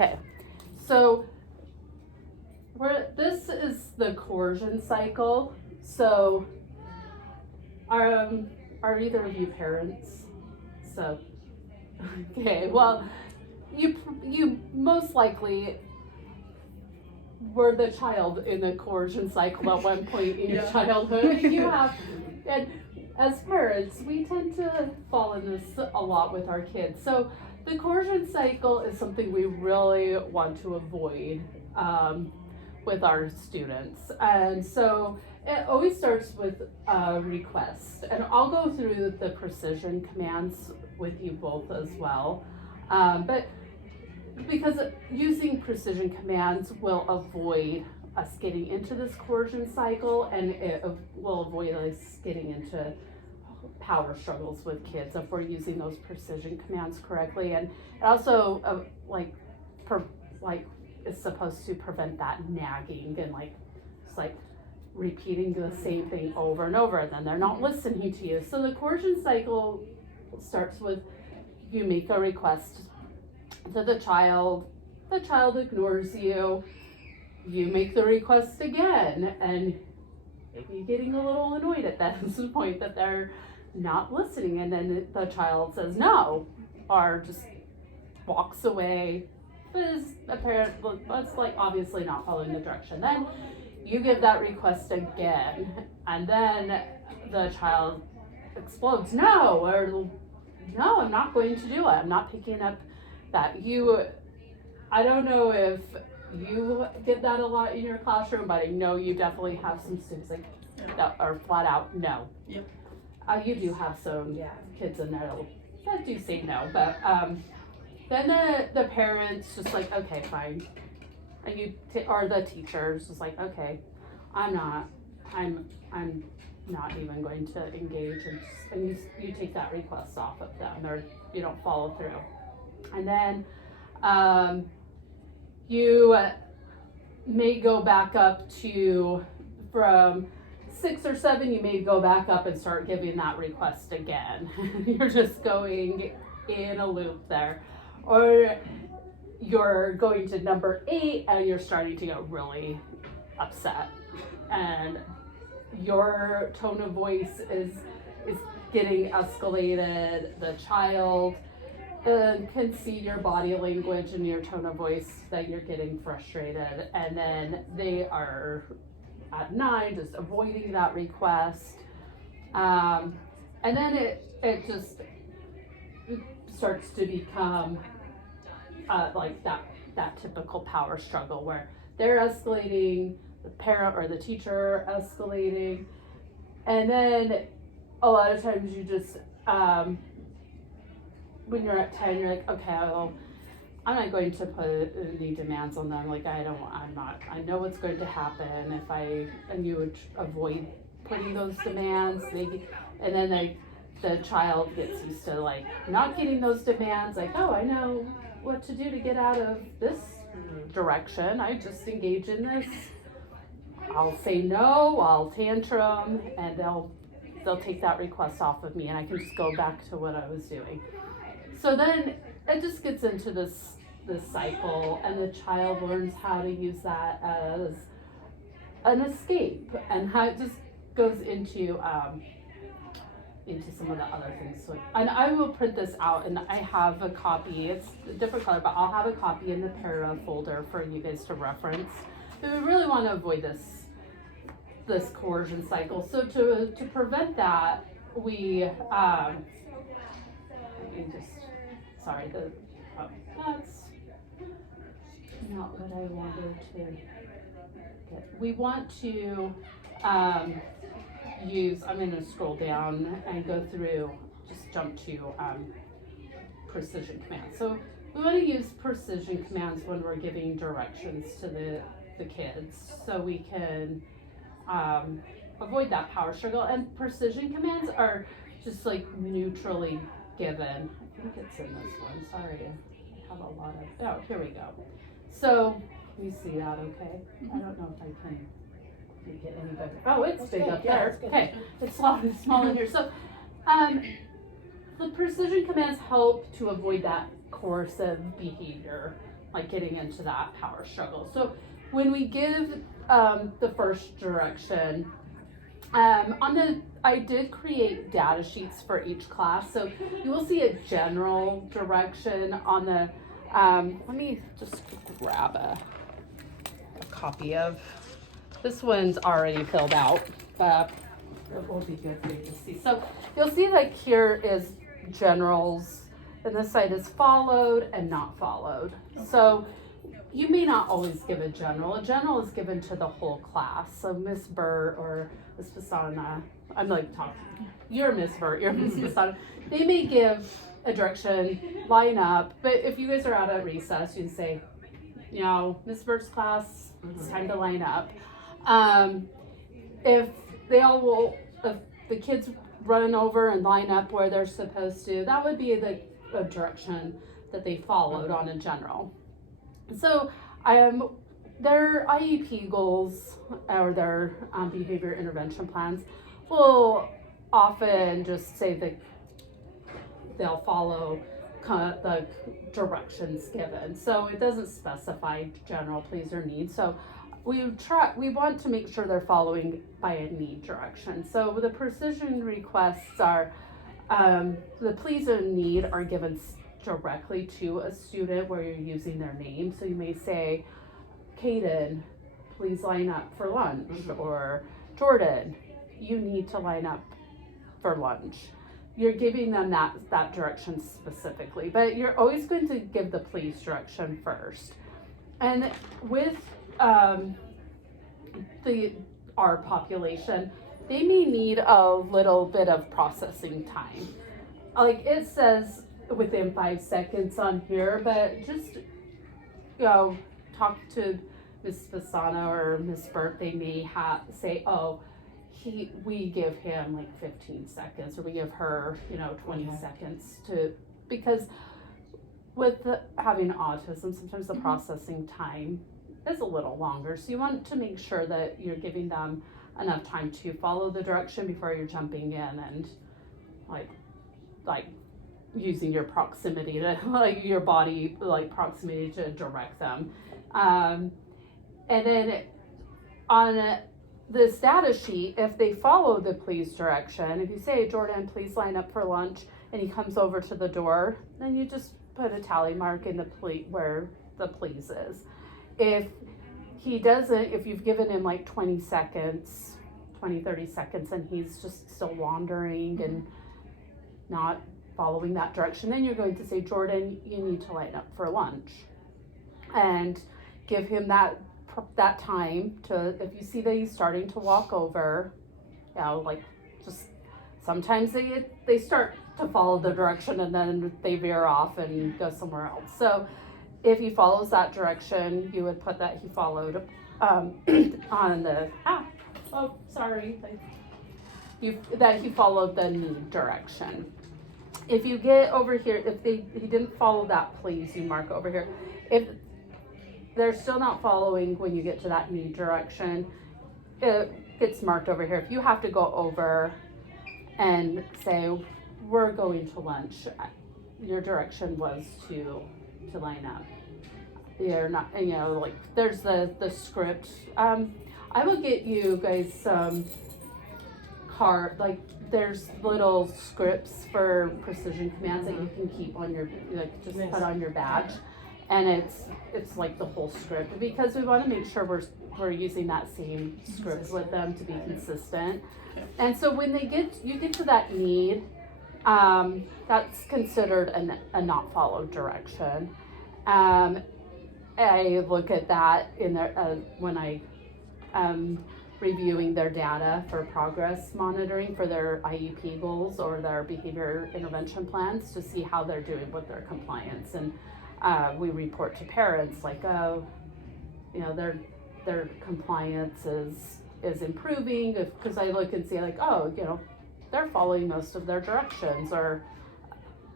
Okay, so this is the coercion cycle. So are either of you parents? So, okay, well, you most likely were the child in a coercion cycle at one point in your childhood. You have, and as parents, we tend to fall in this a lot with our kids. So the coercion cycle is something we really want to avoid with our students. And so it always starts with a request. And I'll go through the precision commands with you both as well. But because using precision commands will avoid us getting into this coercion cycle, and it will avoid us getting into power struggles with kids if we're using those precision commands correctly. And it also is supposed to prevent that nagging and just repeating the same thing over and over, and then they're not listening to you. So the coercion cycle starts with you make a request to the child ignores you, you make the request again, and maybe getting a little annoyed at that point that they're not listening, and then the child says no, or just walks away, is apparently that's obviously not following the direction. Then you give that request again, and then the child explodes, no, or no, I'm not going to do it, I'm not picking up that. I don't know if you get that a lot in your classroom, but I know you definitely have some students that are flat out no. Yep. You do have some kids in there that do say no, but then the parents just okay, fine, and or the teachers just okay, I'm not even going to engage, and you take that request off of them, or you don't follow through. And then you may go back up to, from 6 or 7, you may go back up and start giving that request again. You're just going in a loop there. Or you're going to number 8 and you're starting to get really upset. And your tone of voice is getting escalated. The child can see your body language and your tone of voice that you're getting frustrated, and then they are at 9 just avoiding that request, and then it just starts to become that typical power struggle where they're escalating, the parent or the teacher escalating, and then a lot of times you just when you're at 10, you're okay, well, I'm not going to put any demands on them. I know what's going to happen and you would avoid putting those demands. And then the child gets used to not getting those demands. Oh, I know what to do to get out of this direction. I just engage in this. I'll say no, I'll tantrum, and they'll take that request off of me, and I can just go back to what I was doing. So then it just gets into this cycle, and the child learns how to use that as an escape, and how it just goes into some of the other things. So, and I will print this out, and I have a copy. It's a different color, but I'll have a copy in the para folder for you guys to reference. But we really want to avoid this coercion cycle. So to prevent that, that's not what I wanted to get. We want to I'm going to scroll down and go through, just jump to precision commands. So we want to use precision commands when we're giving directions to the kids, so we can avoid that power struggle. And precision commands are just neutrally given. I think it's in this one. Sorry, I have a lot of. Oh, here we go. So you see that? Okay. I don't know if I can make it any better. Oh, it's big up there. Okay, it's small in here. So, the precision commands help to avoid that coercive behavior like getting into that power struggle. So when we give the first direction, I did create data sheets for each class. So you will see a general direction on the, let me just grab a copy of, this one's already filled out, but it will be good for you to see. So you'll see like here is generals, and this side is followed and not followed. So you may not always give a general. A general is given to the whole class. So Miss Burt or Miss Fasana, I'm like talking, you're Miss Burt, you're Miss Fasana. They may give a direction, line up, but if you guys are out at recess, you can say, you know, Miss Burt's class, it's time to line up. If the kids run over and line up where they're supposed to, that would be the direction that they followed on a general. So their IEP goals or their behavior intervention plans will often just say that they'll follow the directions given. So it doesn't specify general, please, or need. So we want to make sure they're following by a need direction. So the precision requests are, the please and need are given directly to a student where you're using their name. So you may say, Kaden, please line up for lunch, or Jordan, you need to line up for lunch. You're giving them that direction specifically, but you're always going to give the please direction first. And with our population, they may need a little bit of processing time. Like it says within 5 seconds on here, but just, you know, talk to Miss Fasana or Miss Burt. They may say, oh, we give him like 15 seconds, or we give her, 20 seconds because with having autism, sometimes the processing time is a little longer. So you want to make sure that you're giving them enough time to follow the direction before you're jumping in and like using your proximity to your body proximity to direct them. And then on this data sheet, if they follow the please direction, if you say, Jordan, please line up for lunch, and he comes over to the door, then you just put a tally mark in the where the please is. If he doesn't, if you've given him like 20 seconds, 30 seconds, and he's just still wandering and not following that direction, then you're going to say, Jordan, you need to line up for lunch. And give him that time to, if you see that he's starting to walk over, just sometimes they start to follow the direction and then they veer off and go somewhere else. So if he follows that direction, you would put that he followed on the, that he followed the need direction. If you get over here, if he didn't follow that please, you mark over here. If they're still not following when you get to that need direction, it gets marked over here. If you have to go over and say, we're going to lunch, your direction was to line up. You're not, there's the script. I will get you guys some there's little scripts for precision commands that you can keep on your, just put on your badge. And it's like the whole script, because we want to make sure we're using that same script with them to be consistent. And so when you get to that need, that's considered a not followed direction. I look at that in their when I reviewing their data for progress monitoring for their IEP goals or their behavior intervention plans to see how they're doing with their compliance. And we report to parents their compliance is improving, because I look and see they're following most of their directions, or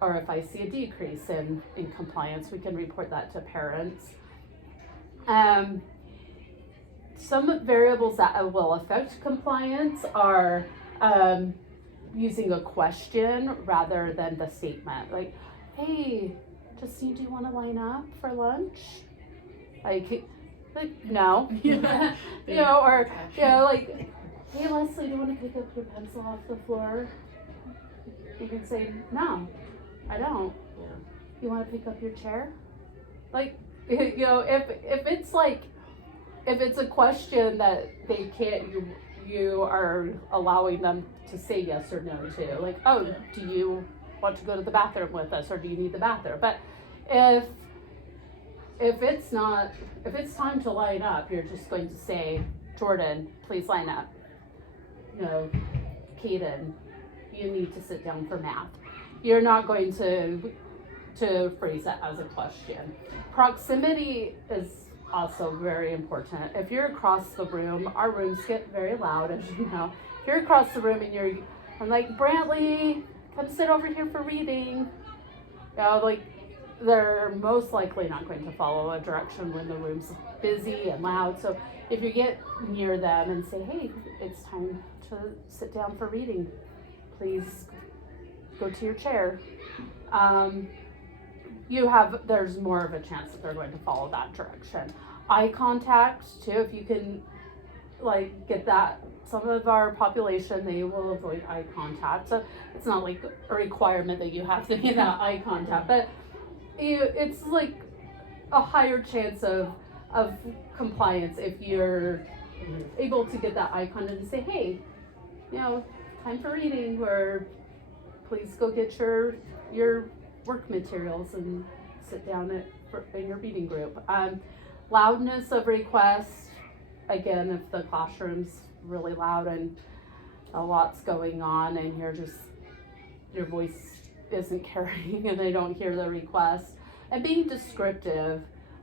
if I see a decrease in compliance, we can report that to parents. Some variables that will affect compliance are using a question rather than the statement, like, hey, Justine, do you want to line up for lunch? Like no. You know, or, you know, like, hey Leslie, do you want to pick up your pencil off the floor? You can say, no, I don't. Yeah. You want to pick up your chair? Like, you know, if it's like, if it's a question that they can't, you are allowing them to say yes or no to. Like, oh, do you want to go to the bathroom with us, or do you need the bathroom? But if it's not, if it's time to line up, you're just going to say, Jordan, please line up. You know, Kaden, you need to sit down for math. You're not going to phrase it as a question. Proximity is also very important. If you're across the room, our rooms get very loud, as you know. If you're across the room and I'm like, Brantley, come sit over here for reading. You know, like, they're most likely not going to follow a direction when the room's busy and loud. So if you get near them and say, hey, it's time to sit down for reading, please go to your chair. There's more of a chance that they're going to follow that direction. Eye contact too, if you can like get that. Some of our population, they will avoid eye contact. So it's not like a requirement that you have to be that eye contact, but it's like a higher chance of compliance if you're able to get that eye contact and say, hey, you know, time for reading, or please go get your work materials and sit down in your reading group. Loudness of request, again, if the classroom's really loud and a lot's going on and your voice isn't carrying and they don't hear the request. And being descriptive,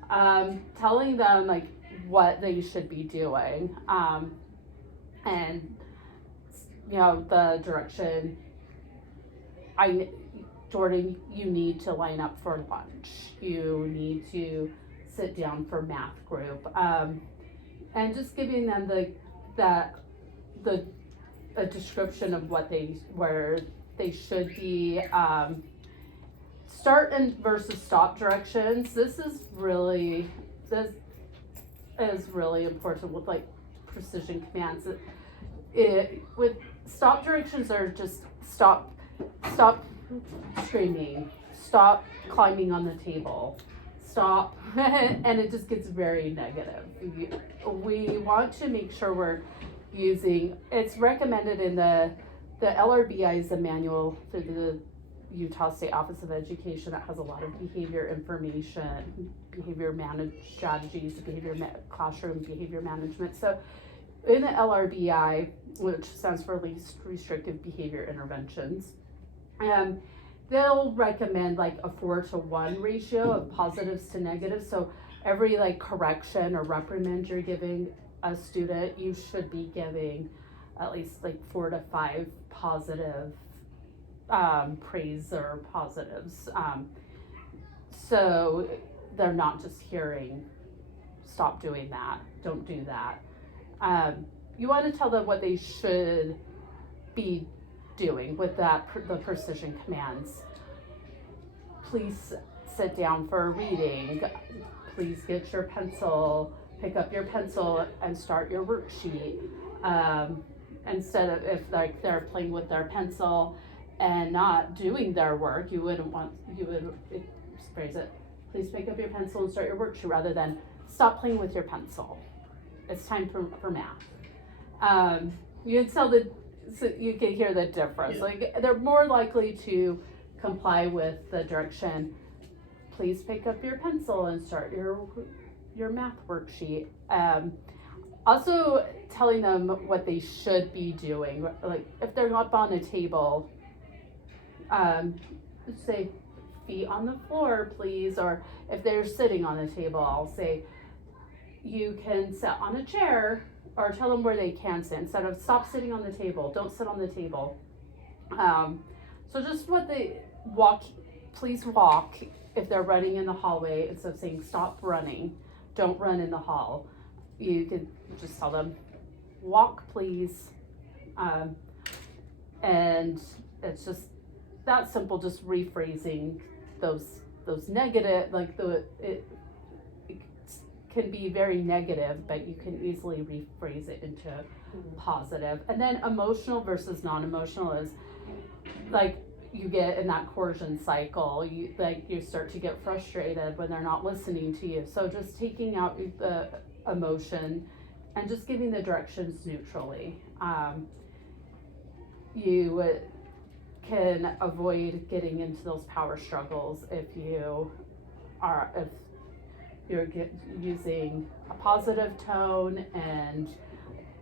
telling them like what they should be doing, and you know, the direction. Jordan, you need to line up for lunch. You need to sit down for math group, and just giving them a description of where they should be. Start and versus stop directions. This is really important with like precision commands. With stop directions are just stop screaming, stop climbing on the table, stop, and it just gets very negative. We want to make sure we're using, it's recommended in the LRBI is a manual through the Utah State Office of Education that has a lot of behavior information, behavior strategies, classroom behavior management. So in the LRBI, which stands for Least Restrictive Behavior Interventions, they'll recommend like a 4-to-1 ratio of positives to negatives. So every like correction or reprimand you're giving a student, you should be giving at least like 4 to 5 positive praise or positives. So they're not just hearing, stop doing that, don't do that. You want to tell them what they should be doing with the precision commands. Please sit down for reading. Please get your pencil, pick up your pencil and start your worksheet. Instead of if like they're playing with their pencil and not doing their work, you would phrase it, please pick up your pencil and start your worksheet, rather than stop playing with your pencil. It's time for math. You can so you can hear the difference. Yeah. Like they're more likely to comply with the direction. Please pick up your pencil and start your math worksheet. Also telling them what they should be doing. Like if they're up on a table, say feet on the floor, please. Or if they're sitting on a table, I'll say you can sit on a chair, or tell them where they can sit instead of stop sitting on the table, don't sit on the table. So just please walk if they're running in the hallway, instead of saying stop running, don't run in the hall. You could just tell them walk please. And it's just that simple, just rephrasing those negative, like it can be very negative, but you can easily rephrase it into positive. And then emotional versus non-emotional is like you get in that coercion cycle, you start to get frustrated when they're not listening to you. So just taking out the emotion and just giving the directions neutrally. You can avoid getting into those power struggles if you're using a positive tone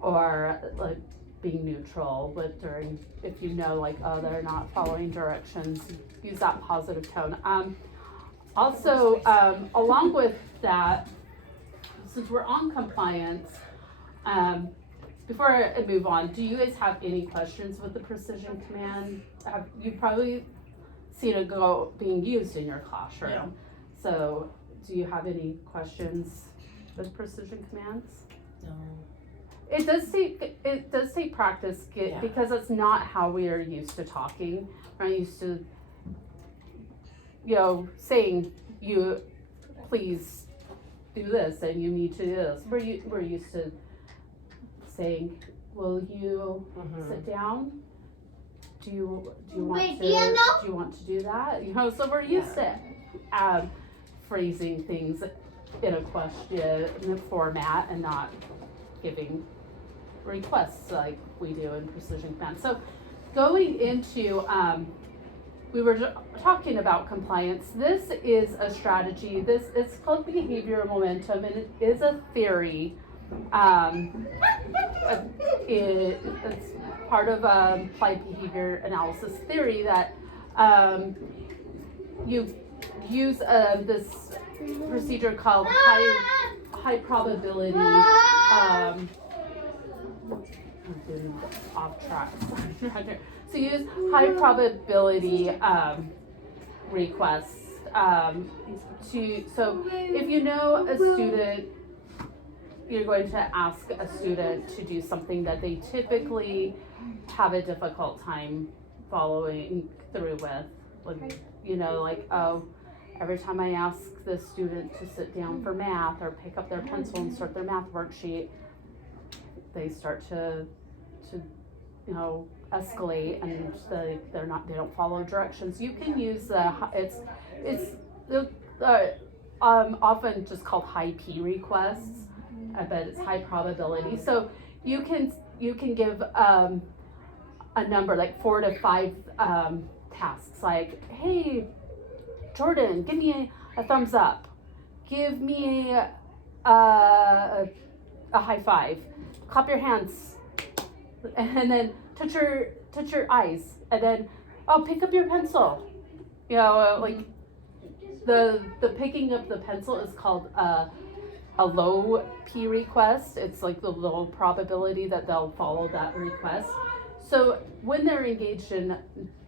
or like being neutral if you know like, oh, they're not following directions, use that positive tone. Also, along with that, since we're on compliance, before I move on, do you guys have any questions with the precision command? You've probably seen it being used in your classroom. Yeah. So do you have any questions with precision commands? No. It does take practice because it's not how we are used to talking. We're used to, saying, you please do this and you need to do this. We're used to saying, will you sit down? Do you want to do that? So we're used to phrasing things in a question format and not giving requests like we do in precision command. So going into, we were talking about compliance. This is a strategy. It's called behavioral momentum, and it is a theory. It's part of applied behavior analysis theory that you use this procedure called high probability. I'm getting off track. So you use high probability requests so if you know a student, you're going to ask a student to do something that they typically have a difficult time following through with. Like, oh, every time I ask the student to sit down for math or pick up their pencil and start their math worksheet, they start to escalate and they don't follow directions. You can use it's often just called high P requests, but it's high probability. So you can give a number like 4 to 5 tasks, like, hey Jordan, give me a thumbs up, give me a high five, clap your hands, and then touch your eyes, and then pick up your pencil. Like the picking up the pencil is called a low P request. It's like the low probability that they'll follow that request. So when they're engaged in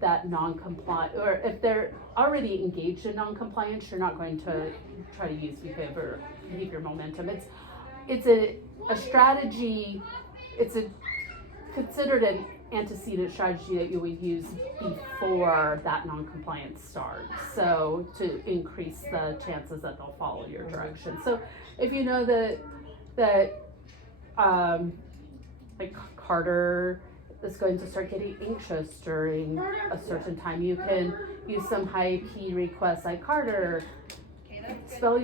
that non-compliant, or if they're already engaged in non-compliance, you're not going to try to use behavior momentum. It's a strategy. It's considered an antecedent strategy that you would use before that non-compliance starts, so to increase the chances that they'll follow your direction. So if you know that like Carter is going to start getting anxious during a certain time, you can use some high P requests like, Carter, spell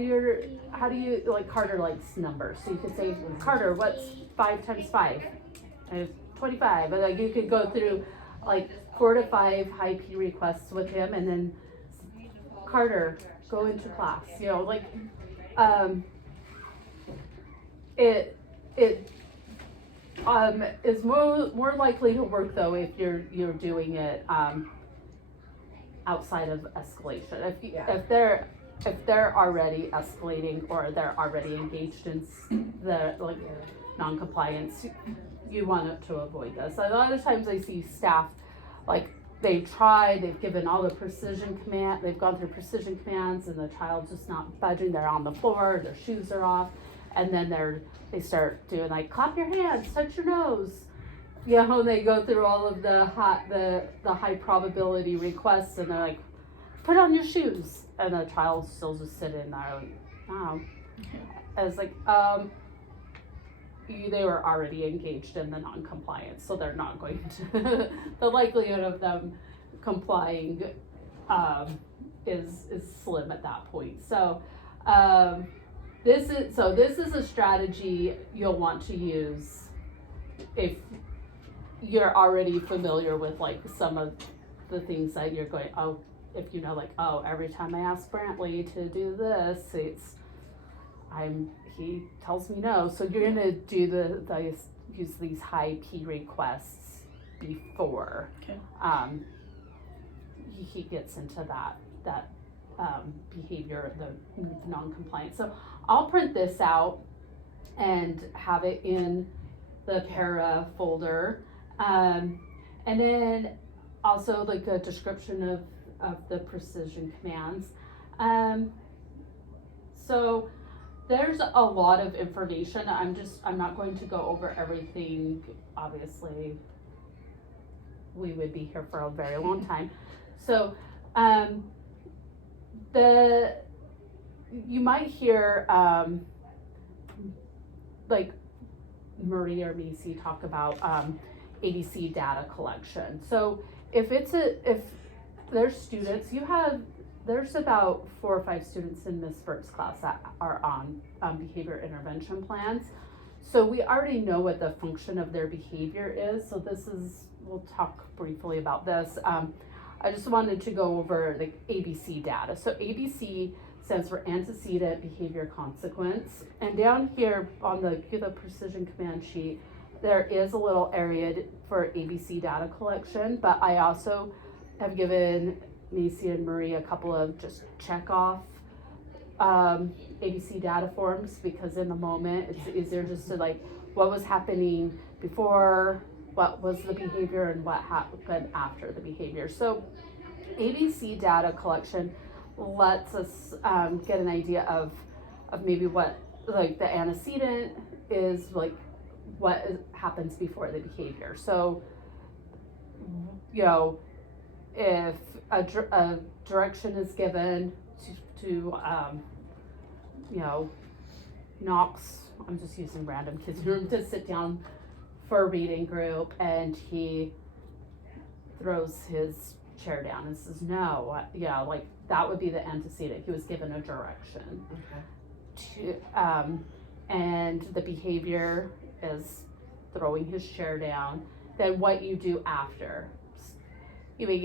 how do you, like, Carter likes numbers, so you could say, Carter, what's 5 times 5? And it's 25. And like you could go through like 4 to 5 high P requests with him, and then Carter, go into class. It is more likely to work though if you're doing it outside of escalation. If they're already escalating or they're already engaged in the non-compliance, you want to avoid this. A lot of times I see staff, like, they've given all the precision command, they've gone through precision commands, and the child's just not budging. They're on the floor, their shoes are off, and then they start doing like, clap your hands, touch your nose. And they go through all of the high probability requests, and they're like, put on your shoes, and the child's still just sitting there like, oh, As like, they were already engaged in the non-compliance, so they're not going to, the likelihood of them complying is slim at that point. So this is a strategy you'll want to use if you're already familiar with like some of the things that you're going, oh, if you know, like, oh, every time I ask Brantley to do this, he tells me no. So you're gonna do use these high P requests before he gets into that behavior, the non-compliance. So I'll print this out and have it in the para folder, and then also like a description of the precision commands. So there's a lot of information. I'm not going to go over everything. Obviously, we would be here for a very long time. So, you might hear, like Marie or Macy talk about, ABC data collection. So if there's students, there's about 4 or 5 students in Ms. Burke's class that are on behavior intervention plans. So we already know what the function of their behavior is. So we'll talk briefly about this. I just wanted to go over the ABC data. So ABC stands for antecedent behavior consequence. And down here on the precision command sheet, there is a little area for ABC data collection, but I also have given Macy and Marie a couple of just check off ABC data forms, because in the moment it's easier just to like, what was happening before, what was the behavior, and what happened after the behavior. So ABC data collection lets us get an idea of maybe what like the antecedent is, like what happens before the behavior. So, you know, if a direction is given to you know, Knox, I'm just using random kids' room, to sit down for a reading group, and he throws his chair down and says no, yeah, like that would be the antecedent. He was given a direction. And the behavior is throwing his chair down. Then what you do after, you may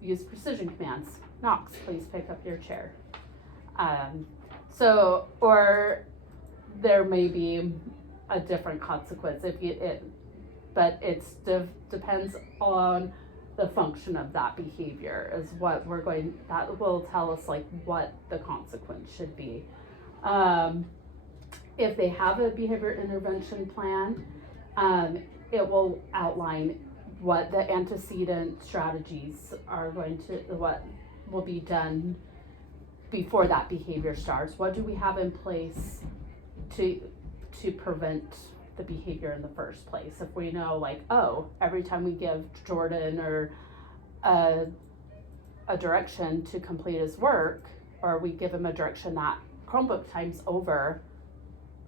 use precision commands. Knox, please pick up your chair. Or there may be a different consequence but it depends on the function of that behavior is what that will tell us like what the consequence should be. If they have a behavior intervention plan, it will outline what the antecedent strategies are what will be done before that behavior starts. What do we have in place to prevent the behavior in the first place? If we know like, oh, every time we give Jordan or a direction to complete his work, or we give him a direction that Chromebook time's over,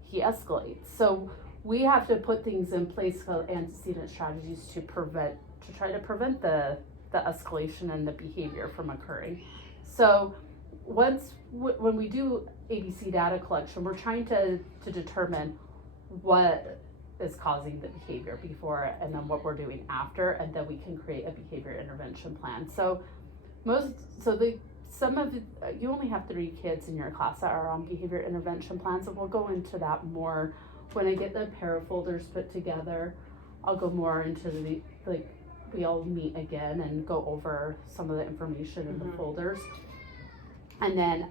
he escalates. So we have to put things in place called antecedent strategies to try to prevent the escalation and the behavior from occurring. So when we do ABC data collection, we're trying to determine what is causing the behavior before, and then what we're doing after, and then we can create a behavior intervention plan. So you only have 3 kids in your class that are on behavior intervention plans, and we'll go into that more when I get the para folders put together. I'll go more into we'll meet again and go over some of the information in the folders. And then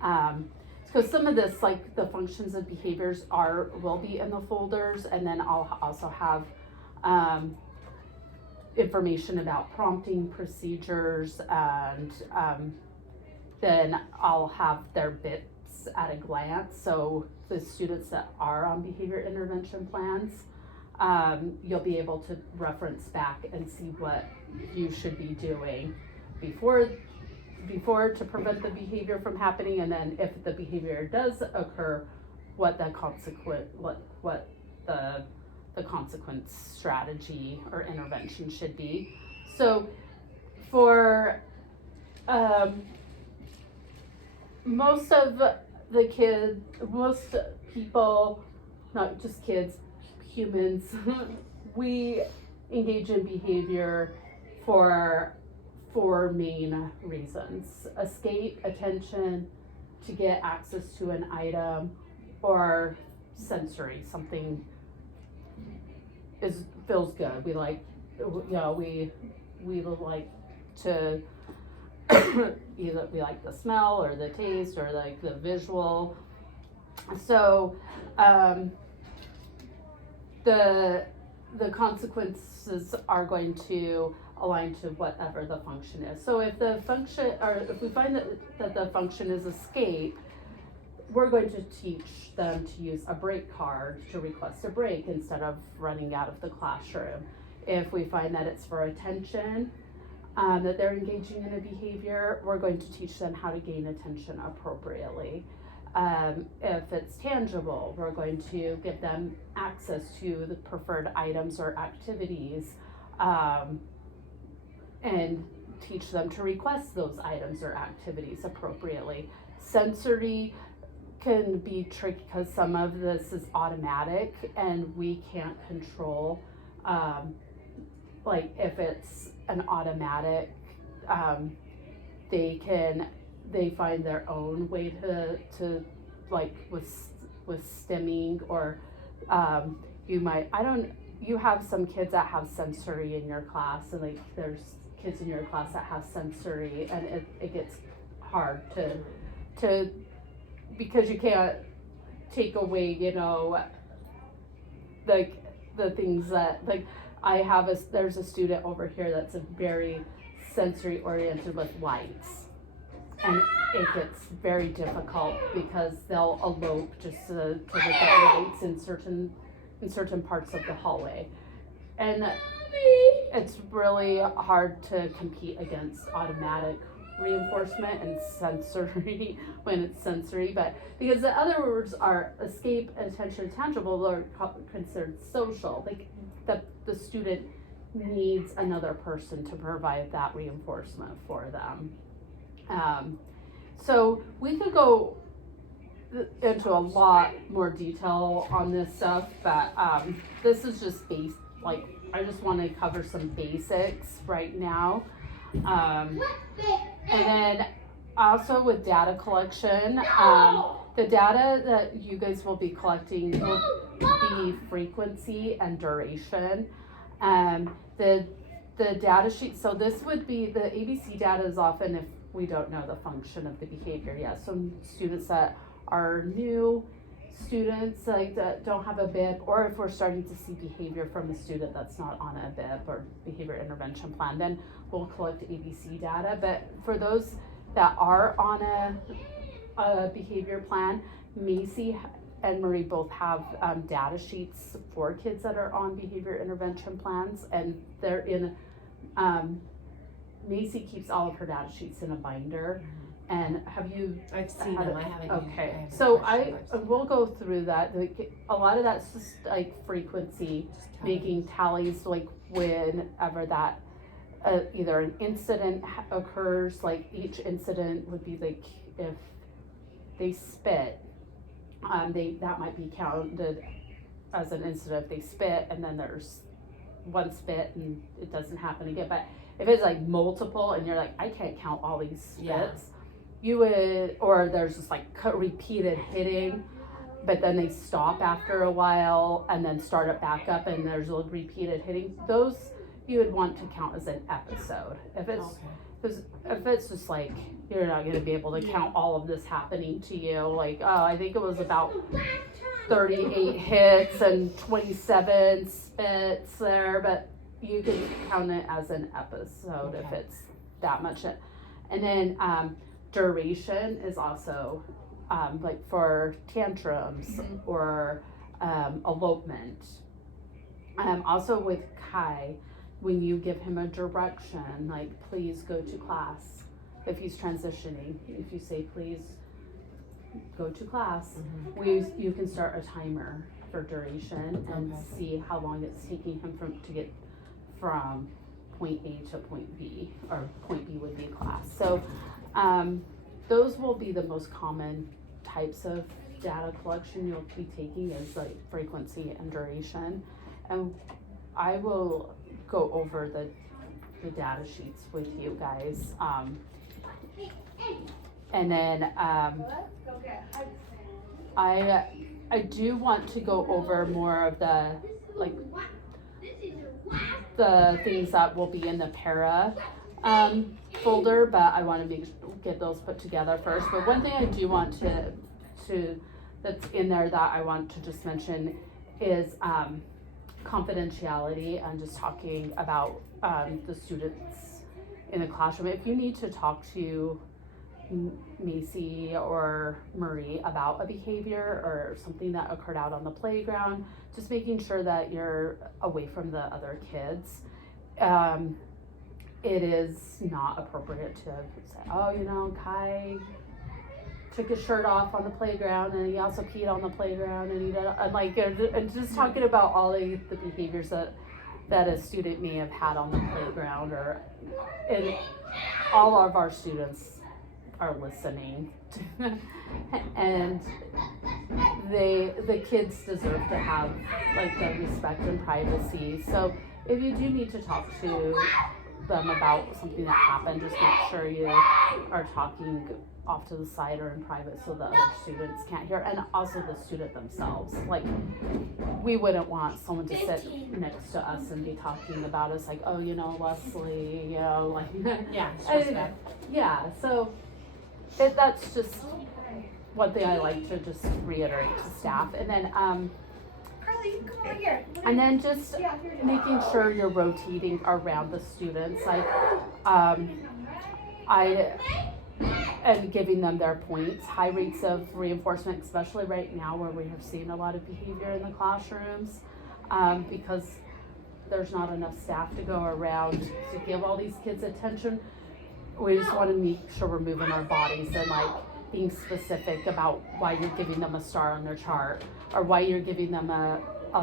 because some of this, like the functions of behaviors will be in the folders, and then I'll also have information about prompting procedures, and then I'll have their bits at a glance. So the students that are on behavior intervention plans, you'll be able to reference back and see what you should be doing before to prevent the behavior from happening, and then if the behavior does occur, what the consequence strategy or intervention should be. So for most people, not just kids, humans, we engage in behavior for four main reasons: escape, attention, to get access to an item, or sensory, something feels good. We like, we like to either we like the smell or the taste or like the visual. So the consequences are going to align to whatever the function is. So if the function, or if we find that the function is escape, we're going to teach them to use a break card to request a break instead of running out of the classroom. If we find that it's for attention, that they're engaging in a behavior, we're going to teach them how to gain attention appropriately. If it's tangible, we're going to give them access to the preferred items or activities, and teach them to request those items or activities appropriately. Sensory can be tricky because some of this is automatic and we can't control, like if it's an automatic, they find their own way to like with stimming, or you have some kids that have sensory in your class, and like there's kids in your class that have sensory, and it gets hard to because you can't take away, like the things that, like there's a student over here that's a very sensory oriented with lights, and it gets very difficult because they'll elope just to look at lights in certain parts of the hallway, and it's really hard to compete against automatic reinforcement and sensory when it's sensory, but because the other words are escape, attention, tangible, are considered social. Like the student needs another person to provide that reinforcement for them. So we could go into a lot more detail on this stuff, but this is just I just want to cover some basics right now. And then also with data collection, the data that you guys will be collecting will be frequency and duration. The data sheet, so this would be, the ABC data is often if we don't know the function of the behavior yet. So students that are new students, like that don't have a BIP, or if we're starting to see behavior from a student that's not on a BIP or behavior intervention plan, then we'll collect ABC data. But for those that are on a behavior plan, Macy and Marie both have data sheets for kids that are on behavior intervention plans, and they're in, Macy keeps all of her data sheets in a binder. And have you? I've seen them. I haven't. Okay, so we'll go through that. Like, a lot of that's just like frequency, making tallies, like whenever that either an incident occurs. Like each incident would be like if they spit, that might be counted as an incident if they spit, and then there's one spit and it doesn't happen again. But if it's like multiple and you're like, I can't count all these spits. You would, or there's just like repeated hitting, but then they stop after a while and then start it back up and there's a repeated hitting. Those you would want to count as an episode. If it's just like, you're not going to be able to count all of this happening to you. Like, I think it was about 38 hits and 27 spits there, but you can count it as an episode if it's that much. And then, duration is also like for tantrums or elopement. Also with Kai, when you give him a direction, like please go to class, if he's transitioning, if you say please go to class, you can start a timer for duration and see how long it's taking him to get from point A to point B, or point B would be class. So those will be the most common types of data collection you'll be taking, is like frequency and duration. And I will go over the data sheets with you guys. And then I do want to go over more of the things that will be in the para folder, but I want to get those put together first. But one thing I do want to that's in there that I want to just mention is confidentiality, and just talking about the students in the classroom. If you need to talk to Macy or Marie about a behavior or something that occurred out on the playground, just making sure that you're away from the other kids. It is not appropriate to say, oh, you know, Kai took his shirt off on the playground and he also peed on the playground, and just talking about all the behaviors that a student may have had on the playground, and all of our students are listening and the kids deserve to have like the respect and privacy. So if you do need to talk to them about something that happened, just make sure you are talking off to the side or in private so the other students can't hear, and also the student themselves. Like, we wouldn't want someone to sit next to us and be talking about us like, oh, you know, Leslie, you know, like yeah, so that's just one thing I like to just reiterate to staff. And then just making sure you're rotating around the students, like and giving them their points. High rates of reinforcement, especially right now where we have seen a lot of behavior in the classrooms, because there's not enough staff to go around to give all these kids attention. We just want to make sure we're moving our bodies and like being specific about why you're giving them a star on their chart, or why you're giving them a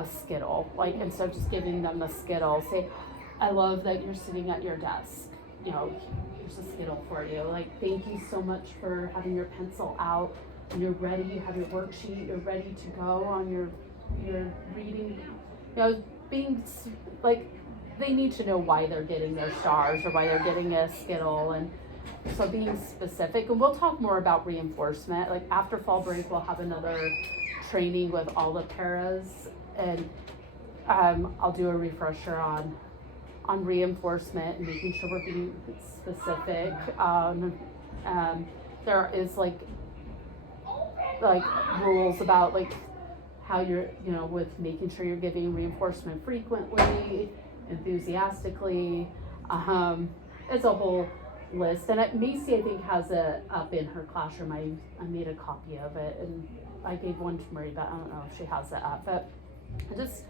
Skittle. Like, instead of just giving them a Skittle, say, I love that you're sitting at your desk, you know, here's a Skittle for you. Like, thank you so much for having your pencil out and you're ready, you have your worksheet, you're ready to go on your reading. You know, being like, they need to know why they're getting their stars or why they're getting a Skittle, and so being specific. And we'll talk more about reinforcement. Like, after fall break, we'll have another training with all the paras, and I'll do a refresher on reinforcement and making sure we're being specific. There is like rules about like how you're, you know, with making sure you're giving reinforcement frequently, enthusiastically. It's a whole list, and Macy, I think, has it up in her classroom. I made a copy of it and I gave one to Marie, but I don't know if she has it up. But just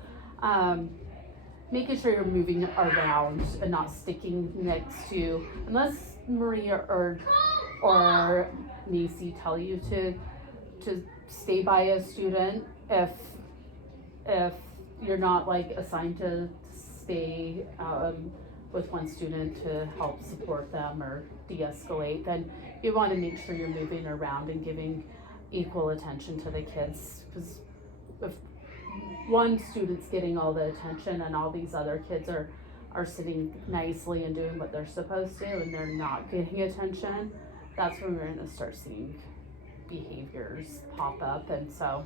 making sure you're moving around and not sticking next to, unless Marie or Macy tell you to stay by a student. If you're not like assigned to stay with one student to help support them or de-escalate, then you want to make sure you're moving around and giving equal attention to the kids, because if one student's getting all the attention and all these other kids are sitting nicely and doing what they're supposed to and they're not getting attention, that's when we're going to start seeing behaviors pop up. And so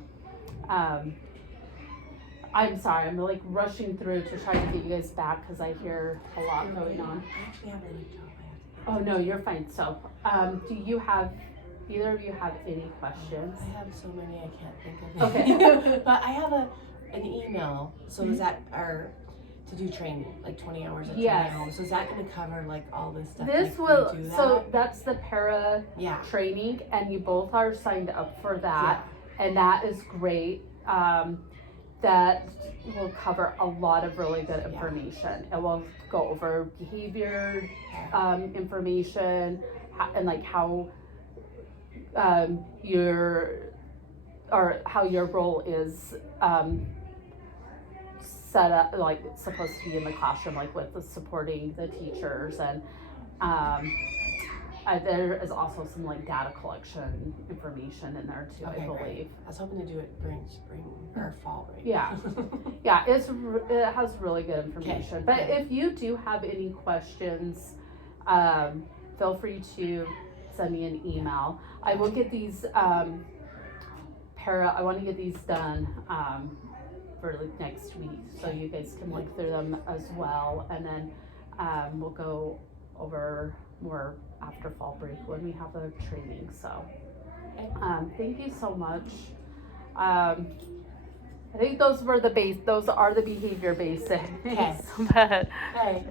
I'm sorry, I'm like rushing through to try to get you guys back because I hear a lot going on. I actually have a job. Oh no, you're fine. So do either of you have any questions? I have so many I can't think of. Okay. But I have an email. So is that to do training, like 20 hours of Yes. training? So is that going to cover like all this stuff? This like, will, we do that? so that's the para Yeah. training, and you both are signed up for that, and that is great. That will cover a lot of really good information. It will go over behavior information, and like how or how your role is set up, like supposed to be in the classroom, like with the supporting the teachers, and there is also some like data collection information in there too, Okay, I believe. great. I was hoping to do it during spring or fall break. Yeah. Yeah, it has really good information. Okay, But good. if you do have any questions, feel free to send me an email. I will get these I want to get these done for like next week, so you guys can look through them as well, and then we'll go over more after fall break when we have the training. So thank you so much. I think those are the behavior basics. Okay. But Okay.